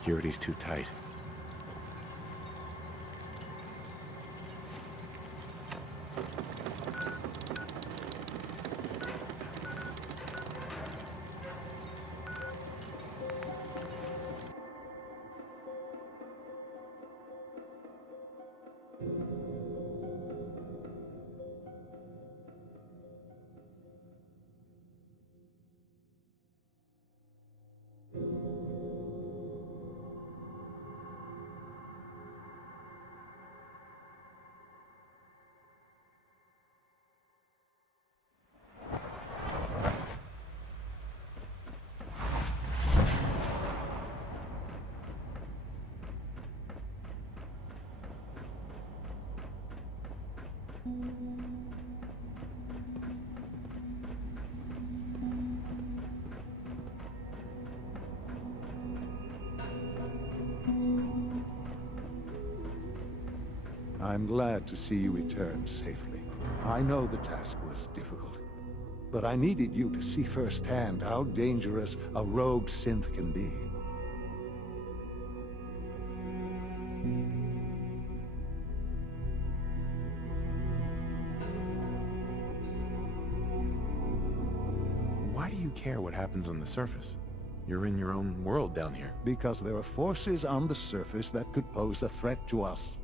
Security's too tight. I'm glad to see you return safely. I know the task was difficult, but I needed you to see firsthand how dangerous a rogue synth can be. Why do you care what happens on the surface? You're in your own world down here. Because there are forces on the surface that could pose a threat to us,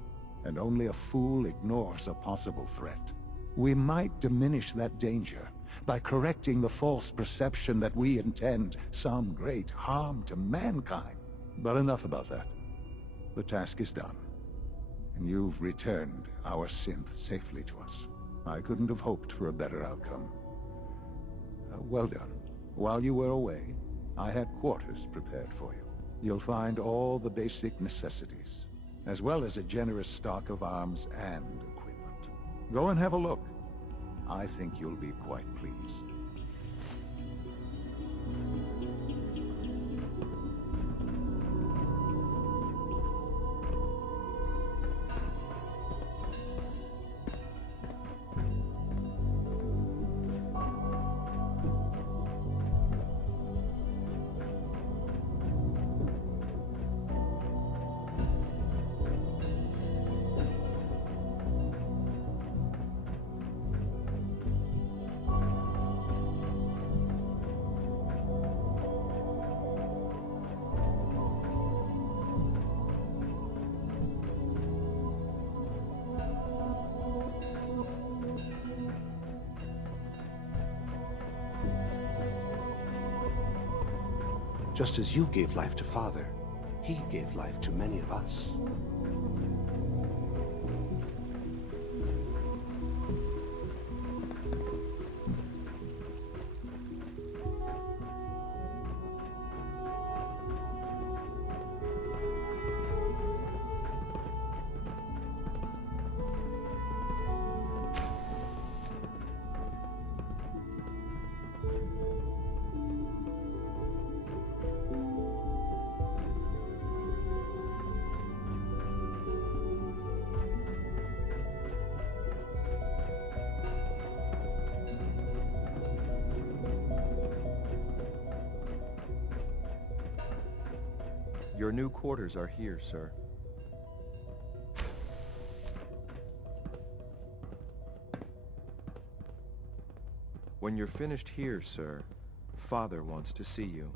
and only a fool ignores a possible threat. We might diminish that danger by correcting the false perception that we intend some great harm to mankind. But enough about that. The task is done, and you've returned our synth safely to us. I couldn't have hoped for a better outcome. Well done. While you were away, I had quarters prepared for you. You'll find all the basic necessities, as well as a generous stock of arms and equipment. Go and have a look. I think you'll be quite pleased. Just as you gave life to Father, he gave life to many of us. Your new quarters are here, sir. When you're finished here, sir, Father wants to see you.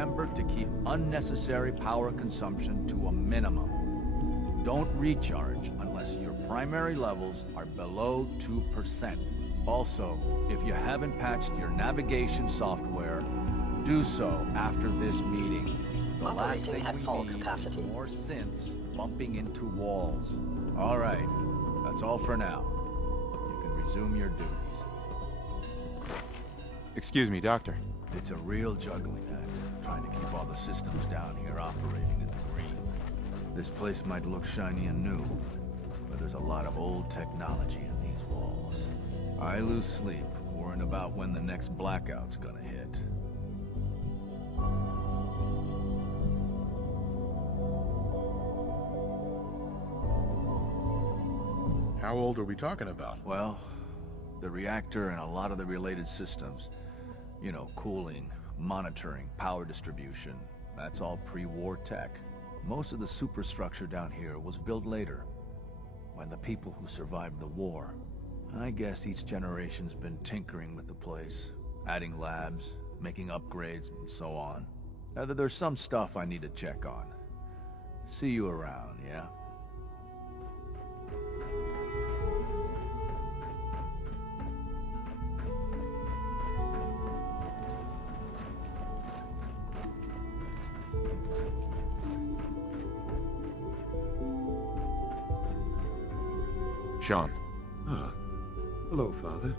remember to keep unnecessary power consumption to a minimum. Don't recharge unless your primary levels are below 2%. Also, if you haven't patched your navigation software, do so after this meeting. The last Operating thing at we full need capacity. is more synths bumping into walls. All right, that's all for now. You can resume your duties. Excuse me, Doctor. It's a real juggling act, trying to keep all the systems down here operating in the green. This place might look shiny and new, but there's a lot of old technology in these walls. I lose sleep worrying about when the next blackout's gonna hit. How old are we talking about? Well, the reactor and a lot of the related systems, you know, cooling, monitoring, power distribution, that's all pre-war tech. Most of the superstructure down here was built later, by the people who survived the war. I guess each generation's been tinkering with the place, adding labs, making upgrades, and so on. There's some stuff I need to check on. See you around, yeah? Sean. Ah. Hello, Father.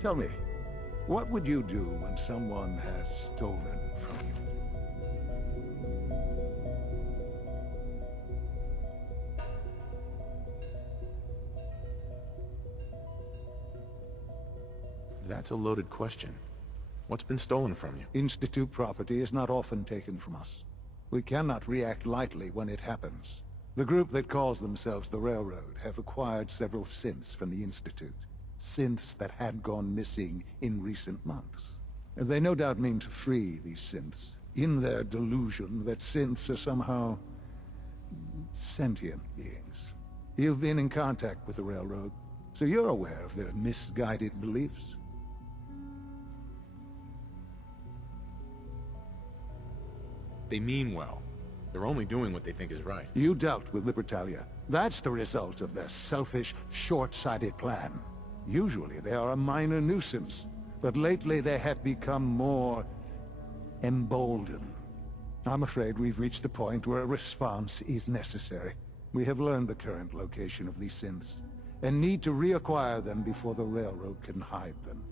Tell me, what would you do when someone has stolen from you? That's a loaded question. What's been stolen from you? Institute property is not often taken from us. We cannot react lightly when it happens. The group that calls themselves the Railroad have acquired several synths from the Institute. Synths that had gone missing in recent months. And they no doubt mean to free these synths, in their delusion that synths are somehow sentient beings. You've been in contact with the Railroad, so you're aware of their misguided beliefs. They mean well. They're only doing what they think is right. You dealt with Libertalia. That's the result of their selfish, short-sighted plan. Usually they are a minor nuisance, but lately they have become more emboldened. I'm afraid we've reached the point where a response is necessary. We have learned the current location of these synths, and need to reacquire them before the Railroad can hide them.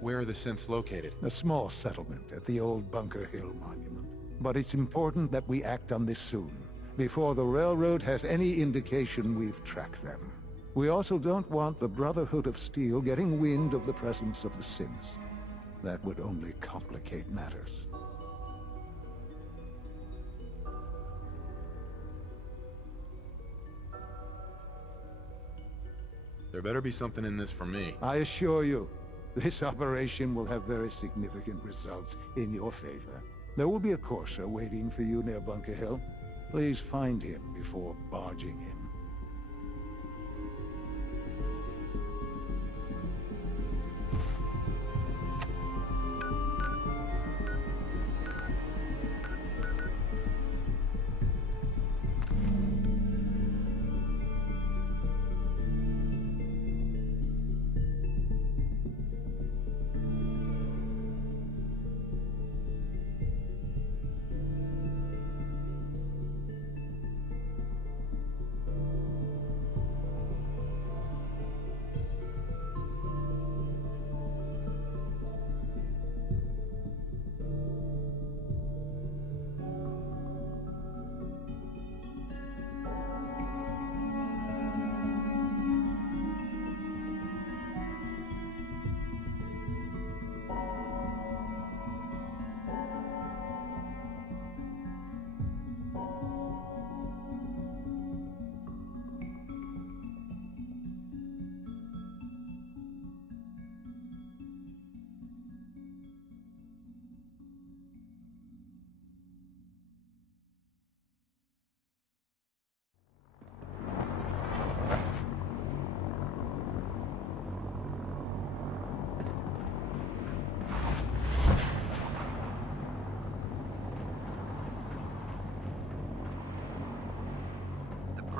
Where are the synths located? A small settlement at the old Bunker Hill Monument. But it's important that we act on this soon, before the Railroad has any indication we've tracked them. We also don't want the Brotherhood of Steel getting wind of the presence of the synths. That would only complicate matters. There better be something in this for me. I assure you, this operation will have very significant results in your favor. There will be a courser waiting for you near Bunker Hill. Please find him before barging in.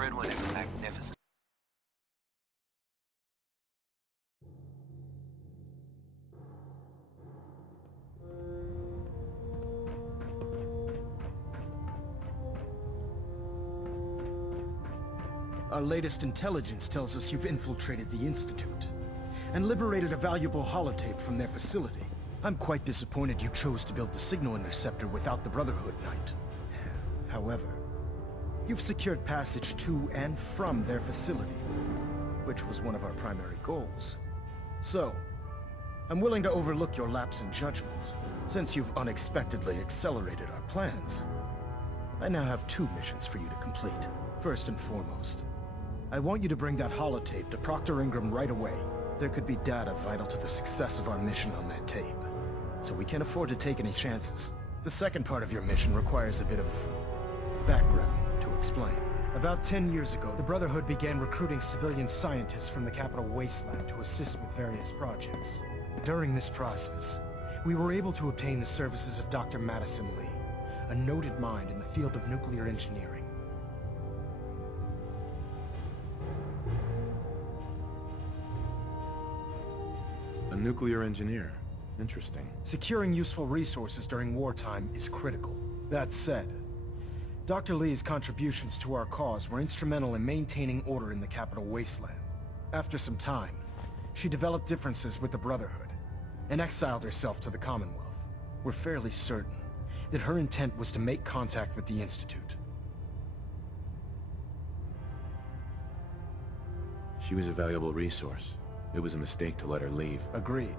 Ridwin is magnificent. Our latest intelligence tells us you've infiltrated the Institute and liberated a valuable holotape from their facility. I'm quite disappointed you chose to build the signal interceptor without the Brotherhood, Knight. However, you've secured passage to and from their facility, which was one of our primary goals. So, I'm willing to overlook your lapse in judgment, since you've unexpectedly accelerated our plans. I now have 2 missions for you to complete. First and foremost, I want you to bring that holotape to Proctor Ingram right away. There could be data vital to the success of our mission on that tape, so we can't afford to take any chances. The second part of your mission requires a bit of background to explain. About 10 years ago, the Brotherhood began recruiting civilian scientists from the Capital Wasteland to assist with various projects. During this process, we were able to obtain the services of Dr. Madison Lee, a noted mind in the field of nuclear engineering. A nuclear engineer. Interesting. Securing useful resources during wartime is critical. That said, Dr. Lee's contributions to our cause were instrumental in maintaining order in the Capital Wasteland. After some time, she developed differences with the Brotherhood and exiled herself to the Commonwealth. We're fairly certain that her intent was to make contact with the Institute. She was a valuable resource. It was a mistake to let her leave. Agreed.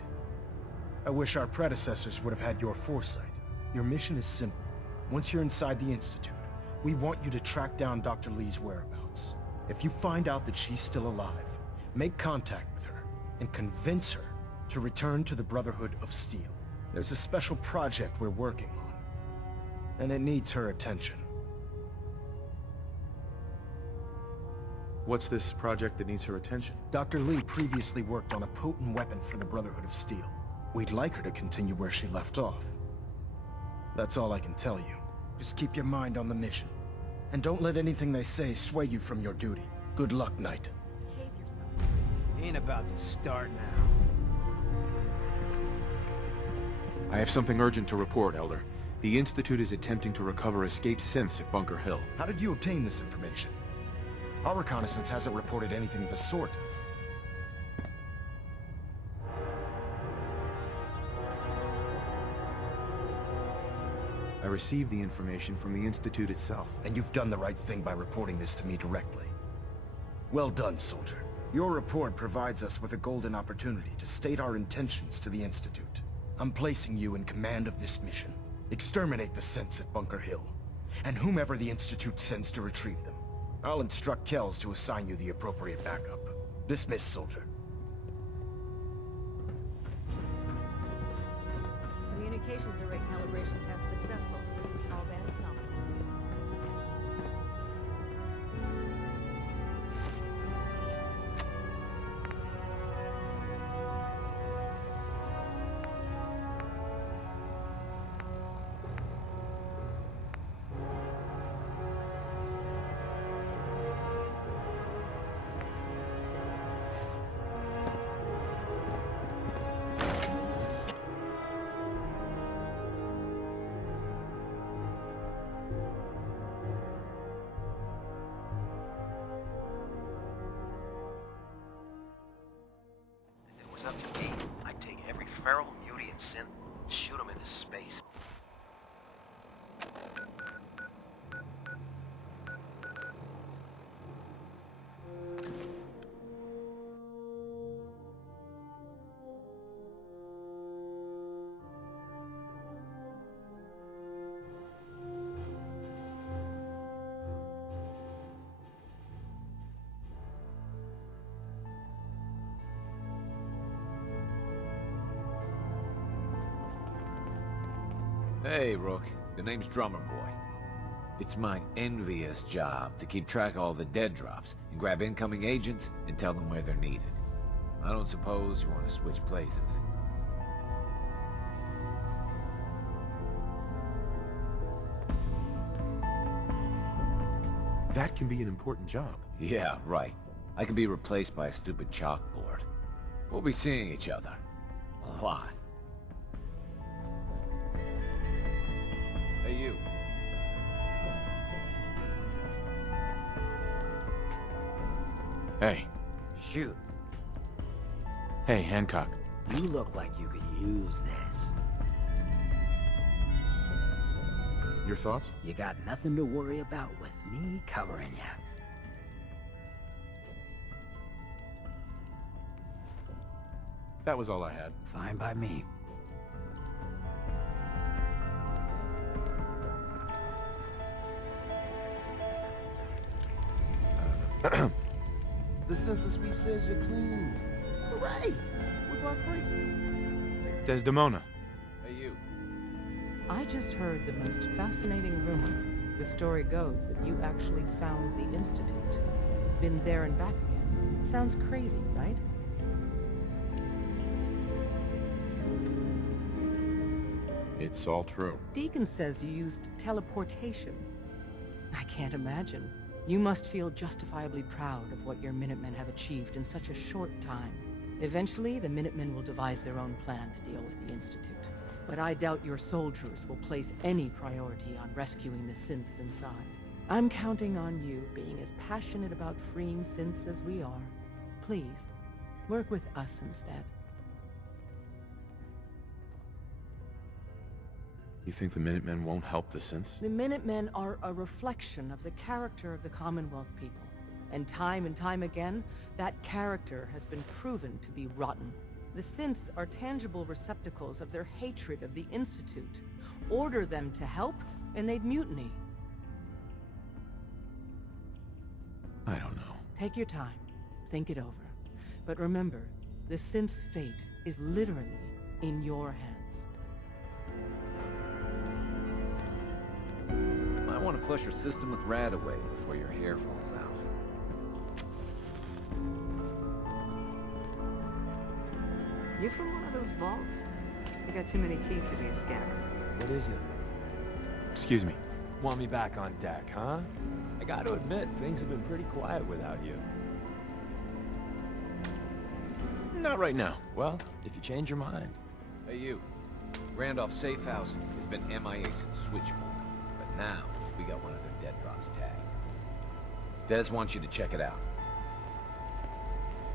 I wish our predecessors would have had your foresight. Your mission is simple. Once you're inside the Institute, we want you to track down Dr. Lee's whereabouts. If you find out that she's still alive, make contact with her and convince her to return to the Brotherhood of Steel. There's a special project we're working on, and it needs her attention. What's this project that needs her attention? Dr. Lee previously worked on a potent weapon for the Brotherhood of Steel. We'd like her to continue where she left off. That's all I can tell you. Just keep your mind on the mission. And don't let anything they say sway you from your duty. Good luck, Knight. Behave yourself. Ain't about to start now. I have something urgent to report, Elder. The Institute is attempting to recover escaped synths at Bunker Hill. How did you obtain this information? Our reconnaissance hasn't reported anything of the sort. I received the information from the Institute itself. And you've done the right thing by reporting this to me directly. Well done, soldier. Your report provides us with a golden opportunity to state our intentions to the Institute. I'm placing you in command of this mission. Exterminate the synths at Bunker Hill, and whomever the Institute sends to retrieve them. I'll instruct Kells to assign you the appropriate backup. Dismissed, soldier. Communications array calibration test successful. All bands nominal. If it was up to me, I'd take every feral mutie and synth and shoot them into space. Hey, Rook. The name's Drummer Boy. It's my envious job to keep track of all the dead drops and grab incoming agents and tell them where they're needed. I don't suppose you want to switch places. That can be an important job. Yeah, right. I can be replaced by a stupid chalkboard. We'll be seeing each other. A lot. Hey, you. Hey. Shoot, Hey, Hancock. you look like you could use this. Your thoughts? You got nothing to worry about with me covering you. That was all I had. Fine by me. The census sweep says you're clean. Hooray! We're bug free. Desdemona. Hey, you. I just heard the most fascinating rumor. The story goes that you actually found the Institute. Been there and back again. Sounds crazy, right? It's all true. Deacon says you used teleportation. I can't imagine. You must feel justifiably proud of what your Minutemen have achieved in such a short time. Eventually, the Minutemen will devise their own plan to deal with the Institute. But I doubt your soldiers will place any priority on rescuing the synths inside. I'm counting on you being as passionate about freeing synths as we are. Please, work with us instead. You think the Minutemen won't help the synths? The Minutemen are a reflection of the character of the Commonwealth people. And time again, that character has been proven to be rotten. The synths are tangible receptacles of their hatred of the Institute. Order them to help, and they'd mutiny. I don't know. Take your time. Think it over. But remember, the synth's fate is literally in your hands. Might want to flush your system with rat away before your hair falls out. You from one of those vaults? You got too many teeth to be a scammer. What is it? Excuse me. Want me back on deck, huh? I gotta admit, things have been pretty quiet without you. Not right now. Well, if you change your mind. Hey, you. Randolph's safe house has been MIA since Switchboard. But now, we got one of their dead drops tagged. Des wants you to check it out.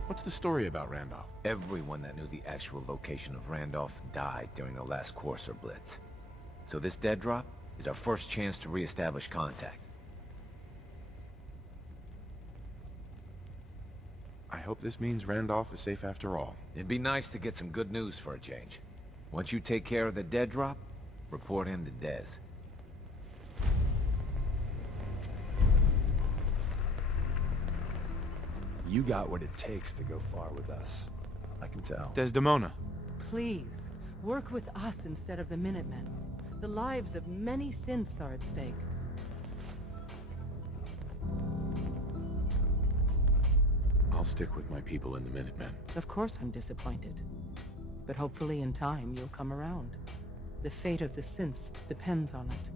What's the story about Randolph? Everyone that knew the actual location of Randolph died during the last Courser Blitz. So this dead drop is our first chance to re-establish contact. I hope this means Randolph is safe after all. It'd be nice to get some good news for a change. Once you take care of the dead drop, report in to Des. You got what it takes to go far with us. I can tell. Desdemona. Please, work with us instead of the Minutemen. The lives of many synths are at stake. I'll stick with my people in the Minutemen. Of course I'm disappointed. But hopefully in time you'll come around. The fate of the synths depends on it.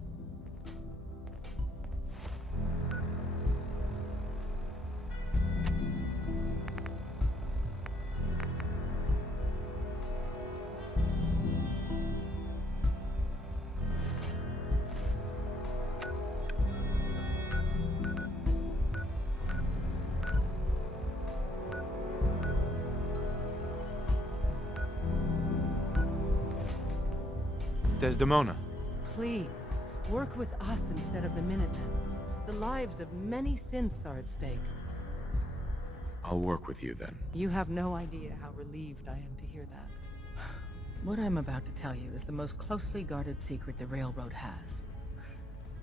Desdemona. Please, work with us instead of the Minutemen. The lives of many synths are at stake. I'll work with you then. You have no idea how relieved I am to hear that. What I'm about to tell you is the most closely guarded secret the Railroad has.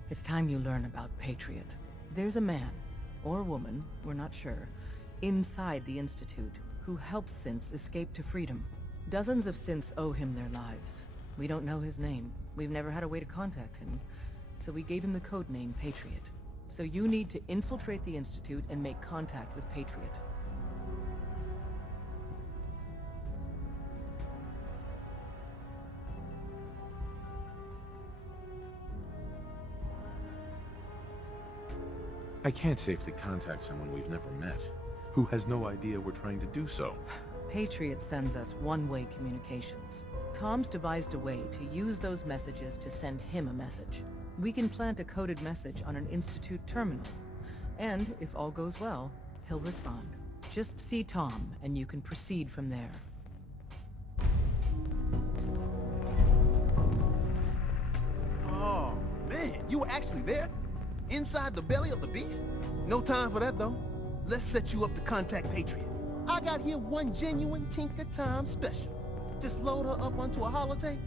It's time you learn about Patriot. There's a man, or woman, we're not sure, inside the Institute who helps synths escape to freedom. Dozens of synths owe him their lives. We don't know his name. We've never had a way to contact him. So we gave him the code name Patriot. So you need to infiltrate the Institute and make contact with Patriot. I can't safely contact someone we've never met, who has no idea we're trying to do so. Patriot sends us one-way communications. Tom's devised a way to use those messages to send him a message. We can plant a coded message on an Institute terminal. And, if all goes well, he'll respond. Just see Tom, and you can proceed from there. Oh, man, you were actually there? Inside the belly of the beast? No time for that, though. Let's set you up to contact Patriot. I got here one genuine Tinker Time special. Just load her up onto a holotape,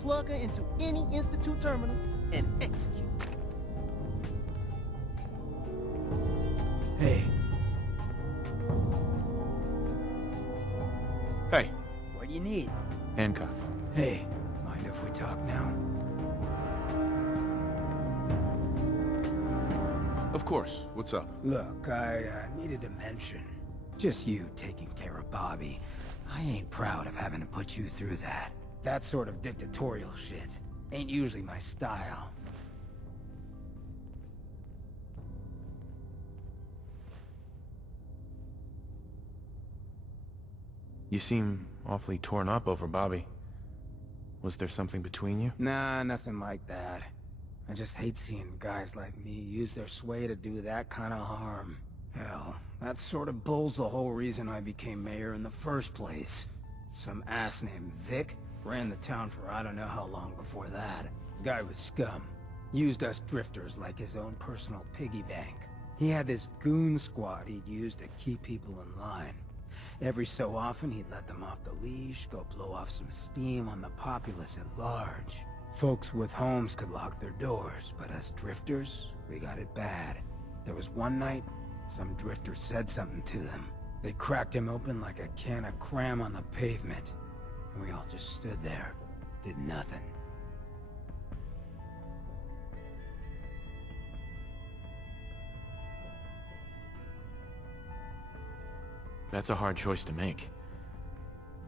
plug her into any Institute terminal, and execute. Hey. Hey. What do you need? Hancock. Hey, mind if we talk now? Of course. What's up? Look, I needed to mention. Just you taking care of Bobby. I ain't proud of having to put you through that. That sort of dictatorial shit ain't usually my style. You seem awfully torn up over Bobby. Was there something between you? Nah, nothing like that. I just hate seeing guys like me use their sway to do that kind of harm. Hell, that sort of bull's the whole reason I became mayor in the first place. Some ass named Vic ran the town for I don't know how long before that. Guy was scum. Used us drifters like his own personal piggy bank. He had this goon squad he'd use to keep people in line. Every so often he'd let them off the leash, go blow off some steam on the populace at large. Folks with homes could lock their doors, but us drifters, we got it bad. There was one night, some drifter said something to them. They cracked him open like a can of cram on the pavement. And we all just stood there, did nothing. That's a hard choice to make.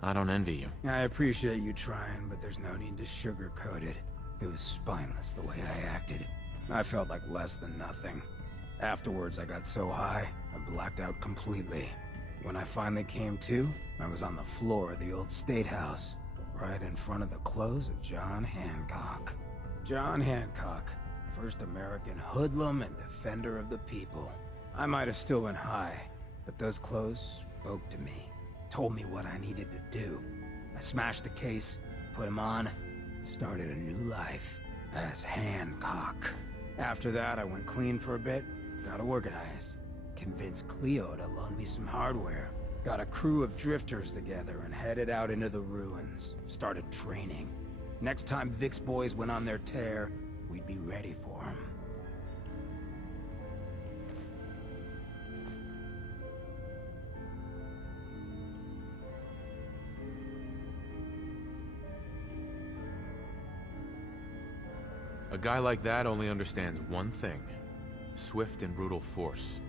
I don't envy you. I appreciate you trying, but there's no need to sugarcoat it. It was spineless the way I acted. I felt like less than nothing. Afterwards, I got so high, I blacked out completely. When I finally came to, I was on the floor of the old State House, right in front of the clothes of John Hancock. John Hancock, first American hoodlum and defender of the people. I might have still been high, but those clothes spoke to me, told me what I needed to do. I smashed the case, put him on, started a new life as Hancock. After that, I went clean for a bit, got organized. Convinced Cleo to loan me some hardware. Got a crew of drifters together and headed out into the ruins. Started training. Next time Vic's boys went on their tear, we'd be ready for them. A guy like that only understands one thing. Swift and brutal force.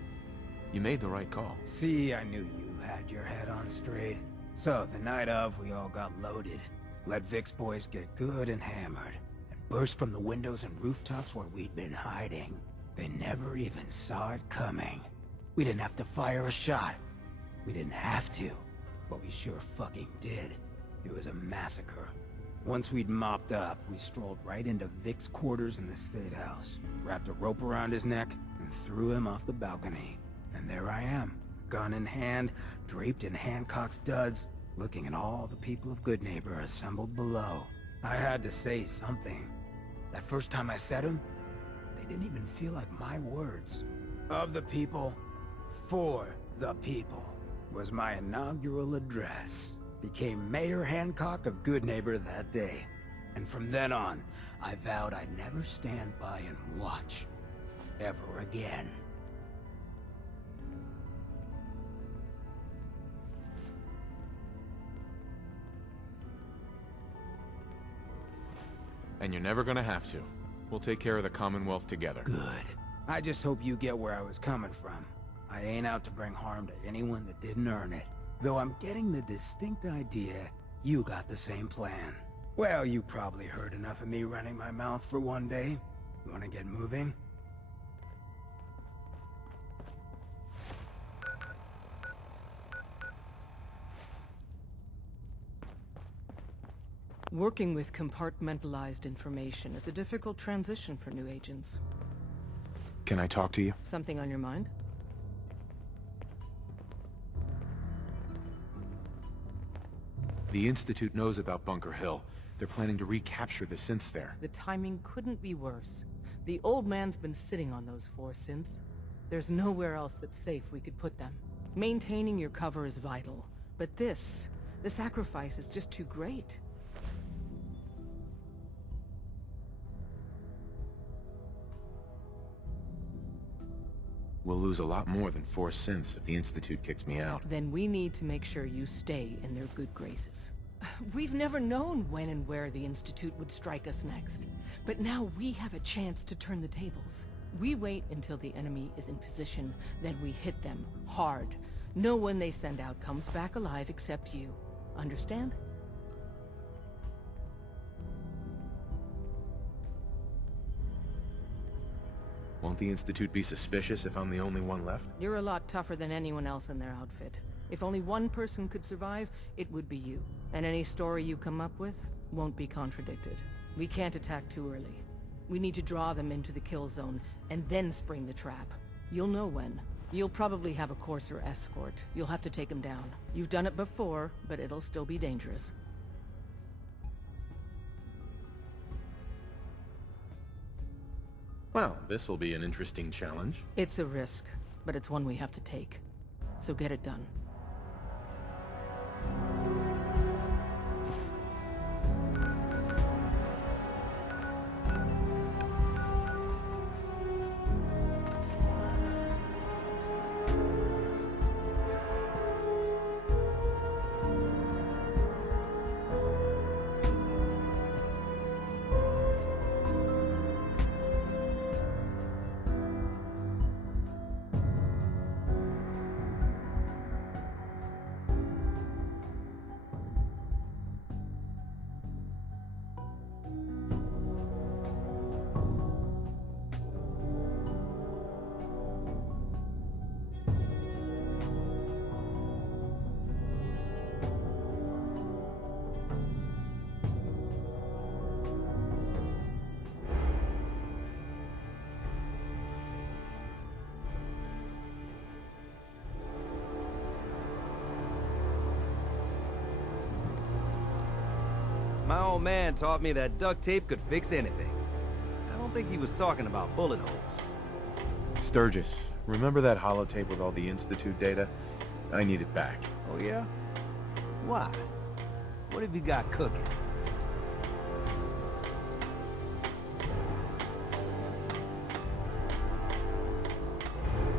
You made the right call. See, I knew you had your head on straight. So, the night of, we all got loaded. Let Vic's boys get good and hammered. And burst from the windows and rooftops where we'd been hiding. They never even saw it coming. We didn't have to fire a shot. We didn't have to. But we sure fucking did. It was a massacre. Once we'd mopped up, we strolled right into Vic's quarters in the State House, wrapped a rope around his neck, and threw him off the balcony. And there I am, gun in hand, draped in Hancock's duds, looking at all the people of Goodneighbor assembled below. I had to say something. That first time I said them, they didn't even feel like my words. Of the people, for the people, was my inaugural address. Became Mayor Hancock of Goodneighbor that day. And from then on, I vowed I'd never stand by and watch. Ever again. And you're never gonna have to. We'll take care of the Commonwealth together. Good. I just hope you get where I was coming from. I ain't out to bring harm to anyone that didn't earn it. Though I'm getting the distinct idea you got the same plan. Well, you probably heard enough of me running my mouth for one day. Wanna get moving? Working with compartmentalized information is a difficult transition for new agents. Can I talk to you? Something on your mind? The Institute knows about Bunker Hill. They're planning to recapture the synths there. The timing couldn't be worse. The old man's been sitting on those 4 synths. There's nowhere else that's safe we could put them. Maintaining your cover is vital. But the sacrifice is just too great. We'll lose a lot more than 4 synths if the Institute kicks me out. Then we need to make sure you stay in their good graces. We've never known when and where the Institute would strike us next. But now we have a chance to turn the tables. We wait until the enemy is in position, then we hit them hard. No one they send out comes back alive except you. Understand? Won't the Institute be suspicious if I'm the only one left? You're a lot tougher than anyone else in their outfit. If only one person could survive, it would be you. And any story you come up with won't be contradicted. We can't attack too early. We need to draw them into the kill zone, and then spring the trap. You'll know when. You'll probably have a Courser escort. You'll have to take them down. You've done it before, but it'll still be dangerous. Well, this'll be an interesting challenge. It's a risk, but it's one we have to take. So get it done. My old man taught me that duct tape could fix anything. I don't think he was talking about bullet holes. Sturgis, remember that holotape with all the Institute data? I need it back. Oh yeah? Why? What have you got cooking?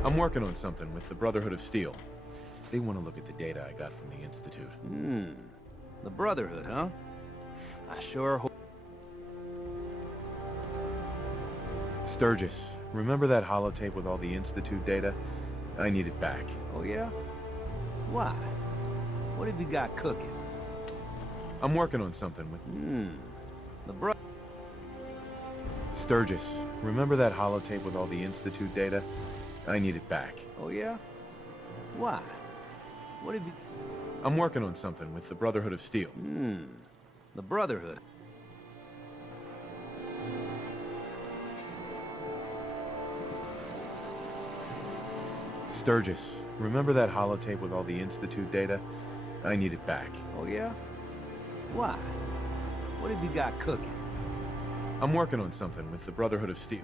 I'm working on something with the Brotherhood of Steel. They want to look at the data I got from the Institute. The Brotherhood, huh? I sure hope... Sturgis, remember that holotape with all the Institute data? I need it back. Oh yeah? Why? What have you got cooking? I'm working on something with... the Sturgis, remember that holotape with all the Institute data? I need it back. Oh yeah? Why? What have you... I'm working on something with the Brotherhood of Steel. The Brotherhood. Sturgis, remember that holotape with all the Institute data? I need it back. Oh yeah? Why? What have you got cooking? I'm working on something with the Brotherhood of Steel.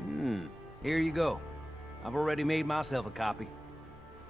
Here you go. I've already made myself a copy.